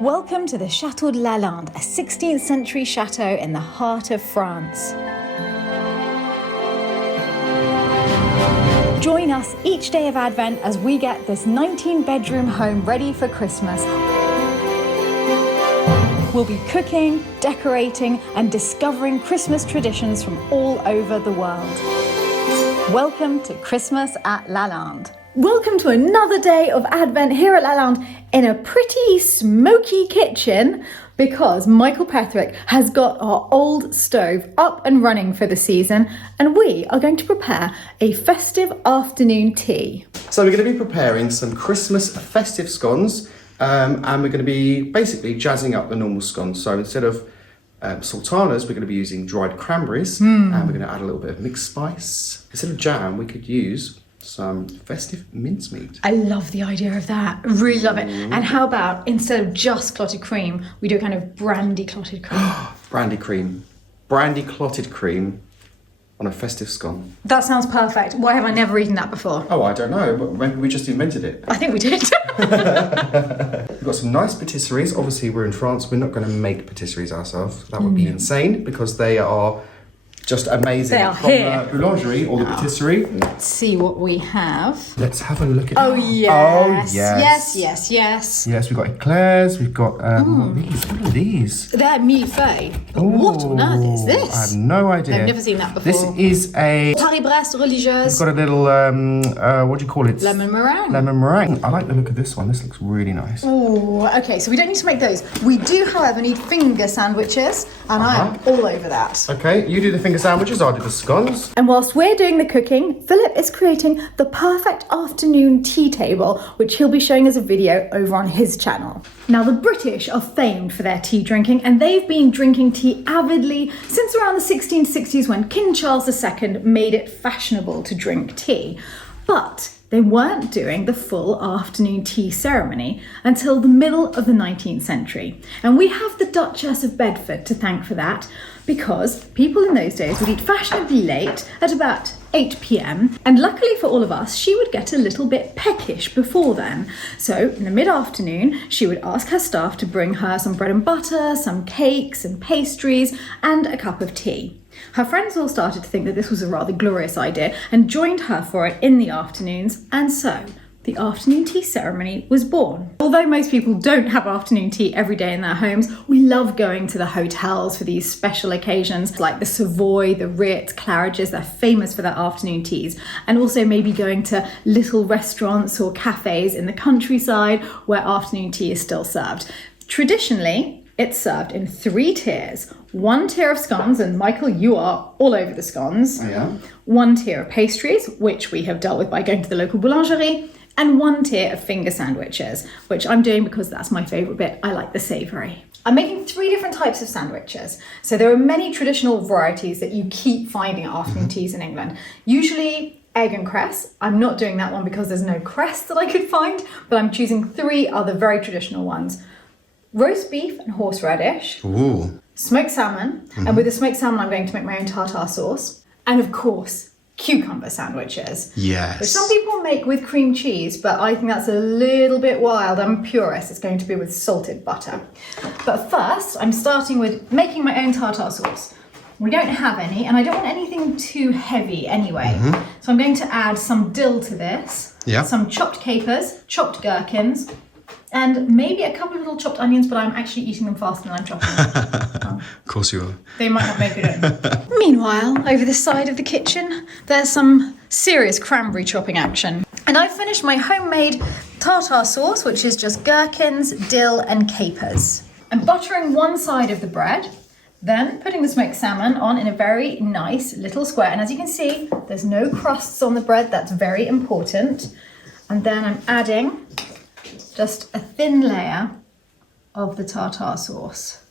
Welcome to the Château de Lalande, a 16th century chateau in the heart of France. Join us each day of Advent as we get this 19-bedroom home ready for Christmas. We'll be cooking, decorating, and discovering Christmas traditions from all over the world. Welcome to Christmas at Lalande. Welcome to another day of Advent here at Lalande in a pretty smoky kitchen because Michael Petherick has got our old stove up and running for the season, and we are going to prepare a festive afternoon tea. So we're going to be preparing some Christmas festive scones, and we're going to be basically jazzing up the normal scones. So instead of sultanas, we're going to be using dried cranberries, and we're going to add a little bit of mixed spice. Instead of jam, we could use some festive mincemeat. I love the idea of that. I really love it. And how about, instead of just clotted cream, we do a kind of brandy clotted cream? Brandy clotted cream on a festive scone. That sounds perfect. Why have I never eaten that before? Oh, I don't know, but maybe we just invented it. I think we did. We've got some nice patisseries. Obviously, we're in France. We're not going to make patisseries ourselves. That would be insane because they are just amazing. They are from here. the boulangerie or the patisserie. Let's see what we have. Let's have a look at Oh, yes. Oh, yes. Yes. Yes, we've got eclairs. We've got what are these? They're millefeuille. But what on earth is this? I have no idea. I've never seen that before. This is a Paris-Brest religieuse. It's got a little what do you call it? Lemon meringue. Lemon meringue. I like the look of this one. This looks really nice. Oh, okay, so we don't need to make those. We do, however, need finger sandwiches, and I am all over that. Okay, you do the finger sandwiches, I'll do the scones. And whilst we're doing the cooking, Philip is creating the perfect afternoon tea table, which he'll be showing us a video over on his channel. Now, the British are famed for their tea drinking, and they've been drinking tea avidly since around the 1660s when King Charles II made it fashionable to drink tea. But they weren't doing the full afternoon tea ceremony until the middle of the 19th century. And we have the Duchess of Bedford to thank for that, because people in those days would eat fashionably late at about 8 p.m. and luckily for all of us, she would get a little bit peckish before then. So in the mid-afternoon, she would ask her staff to bring her some bread and butter, some cakes and pastries, and a cup of tea. Her friends all started to think that this was a rather glorious idea and joined her for it in the afternoons, and so the afternoon tea ceremony was born. Although most people don't have afternoon tea every day in their homes, we love going to the hotels for these special occasions like the Savoy, the Ritz, Claridge's. They're famous for their afternoon teas, and also maybe going to little restaurants or cafes in the countryside where afternoon tea is still served. Traditionally, it's served in 3 tiers. 1 tier of scones, and Michael, you are all over the scones. I am. 1 tier of pastries, which we have dealt with by going to the local boulangerie, and 1 tier of finger sandwiches, which I'm doing because that's my favourite bit. I like the savoury. I'm making 3 different types of sandwiches. So there are many traditional varieties that you keep finding at afternoon teas in England. Usually egg and cress. I'm not doing that one because there's no cress that I could find, but I'm choosing 3 other very traditional ones. Roast beef and horseradish. Ooh. Smoked salmon, and with the smoked salmon I'm going to make my own tartare sauce, and of course cucumber sandwiches, Yes. which some people make with cream cheese, but I think that's a little bit wild. I'm a purist. It's going to be with salted butter. But first I'm starting with making my own tartare sauce. We don't have any, and I don't want anything too heavy anyway, so I'm going to add some dill to this, some chopped capers, chopped gherkins, and maybe a couple of little chopped onions, but I'm actually eating them faster than I'm chopping them. Of course you are. They might not make it in. Meanwhile, over the side of the kitchen, there's some serious cranberry chopping action. And I've finished my homemade tartare sauce, which is just gherkins, dill, and capers. I'm buttering one side of the bread, then putting the smoked salmon on in a very nice little square. And as you can see, there's no crusts on the bread. That's very important. And then I'm adding just a thin layer of the tartare sauce.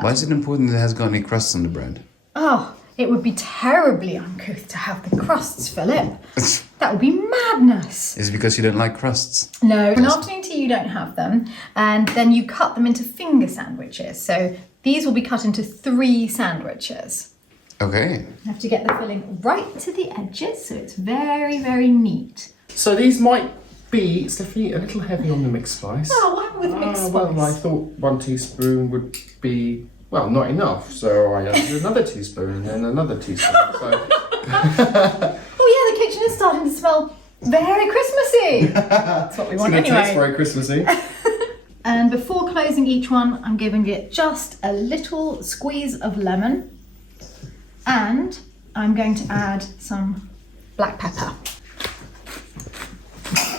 Why is it important that it has got any crusts on the bread? Oh, it would be terribly uncouth to have the crusts, Philip. That would be madness. Is it because you don't like crusts? No, for an afternoon tea you don't have them, and then you cut them into finger sandwiches. So these will be cut into 3 sandwiches. Okay. You have to get the filling right to the edges, so it's very, very neat. So these might be, Stephanie, a little heavy on the mixed spice. Oh, with mixed spice? Well, I thought 1 teaspoon would be, well, not enough. So I added another teaspoon and then another teaspoon. So. Oh yeah, the kitchen is starting to smell very Christmassy. That's what we want It's anyway. Taste very Christmassy. And before closing each one, I'm giving it just a little squeeze of lemon. And I'm going to add some black pepper.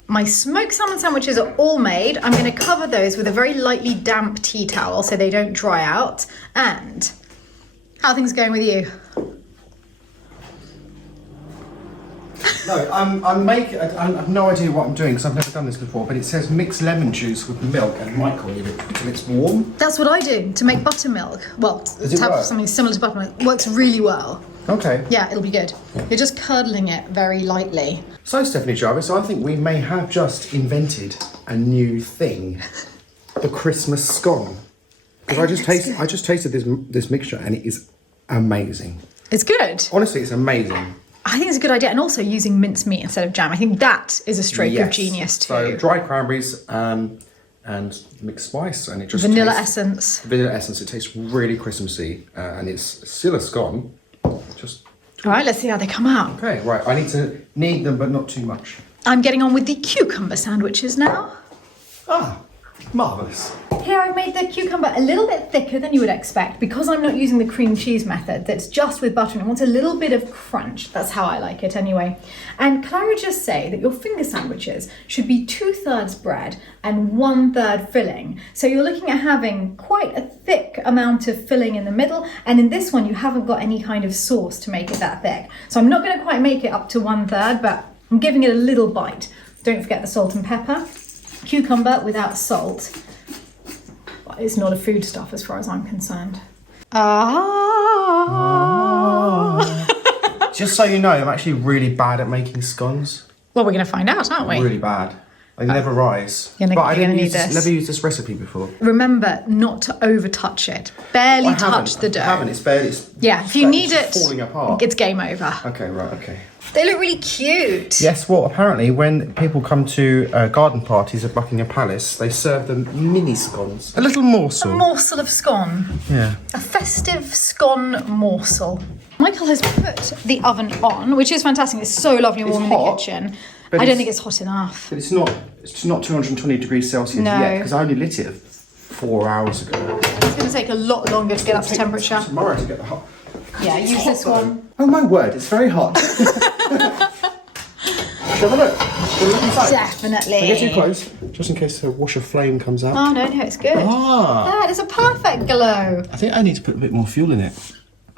My smoked salmon sandwiches are all made. I'm going to cover those with a very lightly damp tea towel so they don't dry out. And how are things going with you? No, I have no idea what I'm doing because I've never done this before, but it says mix lemon juice with milk and microwave it until it's warm. That's what I do to make buttermilk. Well, Does it to have work? something similar to buttermilk. It works really well. Okay. Yeah, it'll be good. You're just curdling it very lightly. So, Stephanie Jarvis, I think we may have just invented a new thing. The Christmas scone. Because I just tasted this mixture and it is amazing. It's good. Honestly, it's amazing. I think it's a good idea. And also using mincemeat instead of jam. I think that is a stroke of Yes. genius too. So dried cranberries and mixed spice, and it just Vanilla tastes, essence. Vanilla essence. It tastes really Christmassy, and it's still a scone. Just All right, let's see how they come out. okay. Right, I need to knead them, but not too much. I'm getting on with the cucumber sandwiches now. Ah, marvelous. Here I've made the cucumber a little bit thicker than you would expect because I'm not using the cream cheese method that's just with butter and it wants a little bit of crunch. That's how I like it anyway. And can I just say that your finger sandwiches should be 2/3 bread and 1/3 filling. So you're looking at having quite a thick amount of filling in the middle, and in this one you haven't got any kind of sauce to make it that thick. So I'm not going to quite make it up to 1/3, but I'm giving it a little bite. Don't forget the salt and pepper. Cucumber without salt. It's not a foodstuff as far as I'm concerned. Just so you know, I'm actually really bad at making scones. Well, we're going to find out, aren't we? Really bad. They never rise. You're But I gonna didn't need use this. never used this recipe before. Remember not to over touch it. Barely I touch the dough. I haven't. It's barely. Yeah, if you need it, falling apart. it's game over. Okay, right. Okay. They look really cute. Yes, well, apparently when people come to garden parties at Buckingham Palace, they serve them mini scones. A little morsel. A morsel of scone. Yeah. A festive scone morsel. Michael has put the oven on, which is fantastic. It's so lovely and It's warm in the hot, kitchen. but I don't it's- think it's hot enough. But it's not 220 degrees Celsius No. yet, because I only lit it 4 hours ago. It's going to take a lot longer to get up to temperature. Tomorrow to get the hot. Yeah, It's use hot, this though. one. Oh my word, it's very hot. Have a look. Have a look inside. Definitely. Don't get too close, just in case a wash of flame comes out. Oh, no, it's good. Ah, That is a perfect glow. I think I need to put a bit more fuel in it.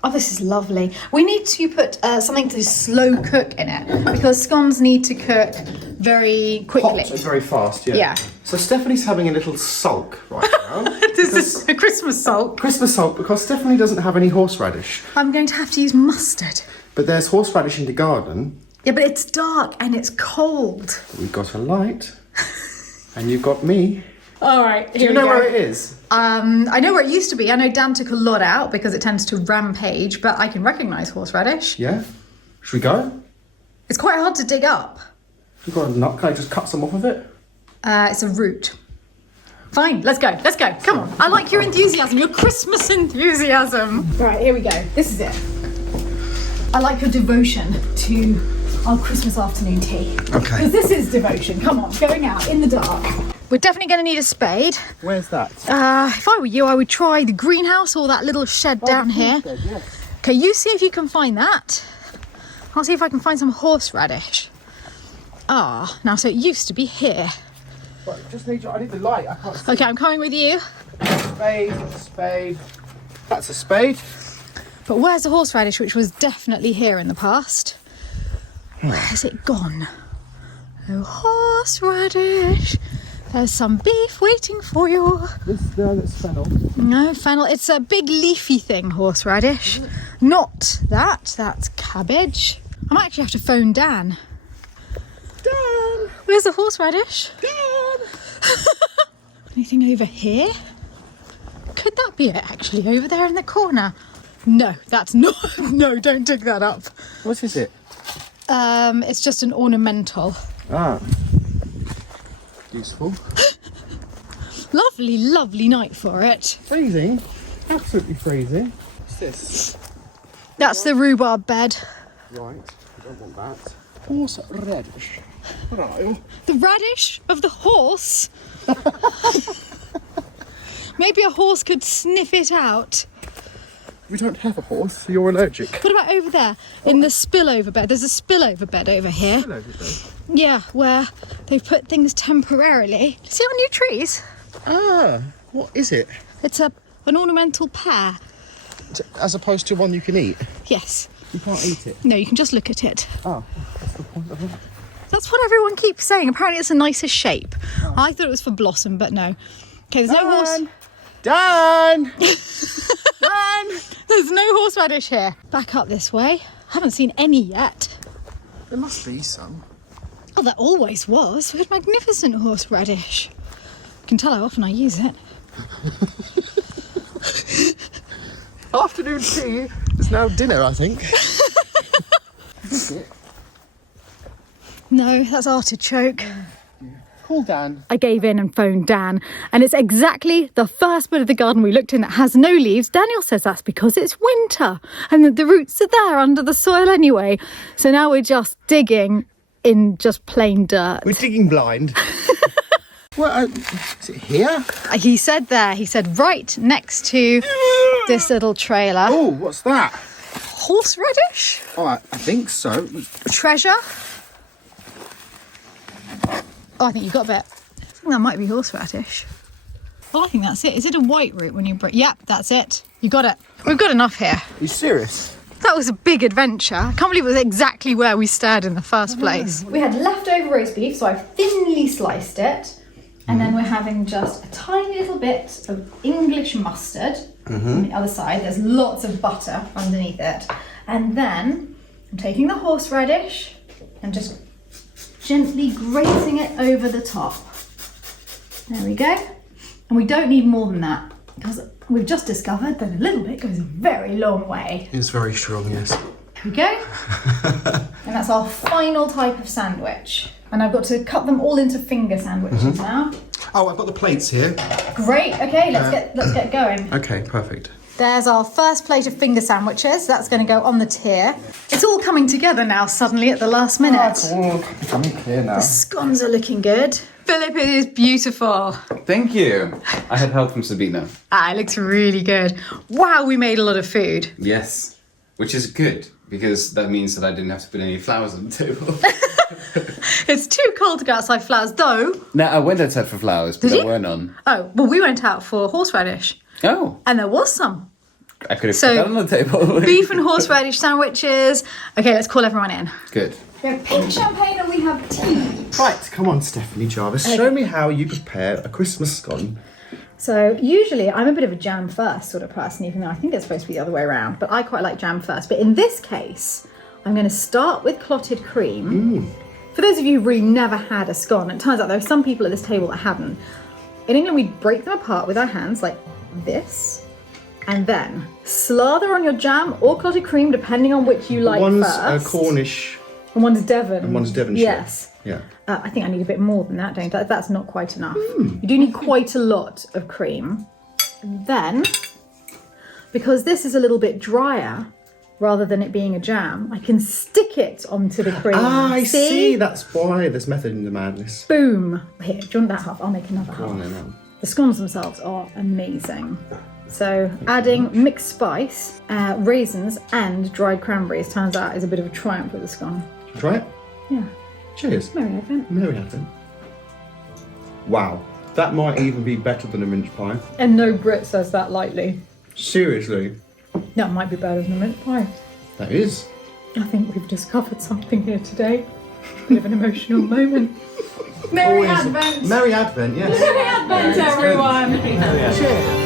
Oh, this is lovely. We need to put something to slow cook in it because scones need to cook very quickly. Hot and very fast, yeah. Yeah. So Stephanie's having a little sulk right now. This is a Christmas salt. Christmas sulk because Stephanie doesn't have any horseradish. I'm going to have to use mustard. But there's horseradish in the garden. Yeah, but it's dark and it's cold. We've got a light. And you've got me. All right, Do you know where it is? I know where it used to be. I know Dan took a lot out because it tends to rampage, but I can recognise horseradish. Yeah? Should we go? It's quite hard to dig up. We've got a nut. Can I just cut some off of it? It's a root. Fine, let's go. Let's go. Come on. I like your enthusiasm, your Christmas enthusiasm. Right, here we go. This is it. I like your devotion to our Christmas afternoon tea. Okay. Because this is devotion. Come on, going out in the dark. We're definitely going to need a spade. Where's that? If I were you, I would try the greenhouse or that little shed down here. Okay, you see if you can find that. I'll see if I can find some horseradish. Now so it used to be here. Right, just need I need the light. I can't see. Okay, I'm coming with you. Spade. That's a spade. But where's the horseradish, which was definitely here in the past? Where's it gone? Oh, horseradish. There's some beef waiting for you. That's fennel. No, fennel. It's a big leafy thing, horseradish. Not that. That's cabbage. I might actually have to phone Dan. Dan! Where's the horseradish? Dan! Anything over here? Could that be it, actually? Over there in the corner? No, that's not. No, don't dig that up. What is it? It's just an ornamental. Ah. Useful. Lovely, lovely night for it. Freezing. Absolutely freezing. What's this? That's the rhubarb bed. Right, I don't want that. Horse radish. Right. The radish of the horse? Maybe a horse could sniff it out. We don't have a horse, so you're allergic. What about over there in the spillover bed? There's a spillover bed over here. Yeah, where they've put things temporarily. See our new trees? Ah, what is it? It's an ornamental pear. As opposed to one you can eat? Yes. You can't eat it? No, you can just look at it. Oh, what's the point of it? That's what everyone keeps saying. Apparently it's a nicer shape. Oh. I thought it was for blossom, but no. Okay, there's no horse. Dan! Dan! There's no horseradish here. Back up this way. Haven't seen any yet. There must be some. Oh, there always was. We had magnificent horseradish. You can tell how often I use it. Afternoon tea is now dinner, I think. Is it? No, that's artichoke. Call Dan. I gave in and phoned Dan, and it's exactly the first bit of the garden we looked in that has no leaves. Daniel says that's because it's winter and that the roots are there under the soil anyway. So now we're just digging in just plain dirt. We're digging blind. Well, is it here? He said there, he said right next to this little trailer. Oh, what's that? Horseradish? Oh, I think so. Treasure? Oh, I think you got a bit. I think that might be horseradish. Well, I think that's it. Is it a white root when you break? Yep, that's it. You got it. We've got enough here. Are you serious? That was a big adventure. I can't believe it was exactly where we stared in the first place. We had leftover roast beef, so I've thinly sliced it. And then we're having just a tiny little bit of English mustard on the other side. There's lots of butter underneath it. And then I'm taking the horseradish and just gently grating it over the top. There we go. And we don't need more than that because we've just discovered that a little bit goes a very long way. It's very strong, yes. There we go. And that's our final type of sandwich. And I've got to cut them all into finger sandwiches now. Oh, I've got the plates here. Great. Okay, let's get going. Okay, perfect. There's our first plate of finger sandwiches. That's going to go on the tier. It's all coming together now suddenly at the last minute. It's all coming clear now. The scones are looking good. Philip, it is beautiful. Thank you. I had help from Sabina. It looks really good. Wow, we made a lot of food. Yes, which is good because that means that I didn't have to put any flowers on the table. It's too cold to go outside flowers, though. No, I went outside for flowers, but there were none. Oh, well, we went out for horseradish. Oh. And there was some. I could have put that on the table. Beef and horseradish sandwiches. Okay, let's call everyone in. Good. We have pink champagne and we have tea. Right, come on, Stephanie Jarvis. Okay. Show me how you prepare a Christmas scone. So usually I'm a bit of a jam first sort of person, even though I think it's supposed to be the other way around. But I quite like jam first. But in this case, I'm going to start with clotted cream. For those of you who've really never had a scone, it turns out there are some people at this table that haven't. In England, we break them apart with our hands like this, and then slather on your jam or clotted cream, depending on which you like one's first. Cornish. And one's Devon. And one's Devonshire. Yes. Yeah. I think I need a bit more than that, don't I? That's not quite enough. You do need quite a lot of cream. And then, because this is a little bit drier, rather than it being a jam, I can stick it onto the cream. I see. That's why there's method in the madness. Boom. Here, do you want that half? I'll make another half. on then, on. The scones themselves are amazing. So adding mixed spice, raisins and dried cranberries turns out is a bit of a triumph with the scone. Try it? Yeah. Cheers. Merry Advent. Merry Advent. Wow. That might even be better than a mince pie. And no Brit says that lightly. Seriously. That might be better than a mince pie. That is. I think we've discovered something here today. Bit of an emotional moment. Merry Advent! Merry Advent, yes. Merry Advent, everyone! Cheers.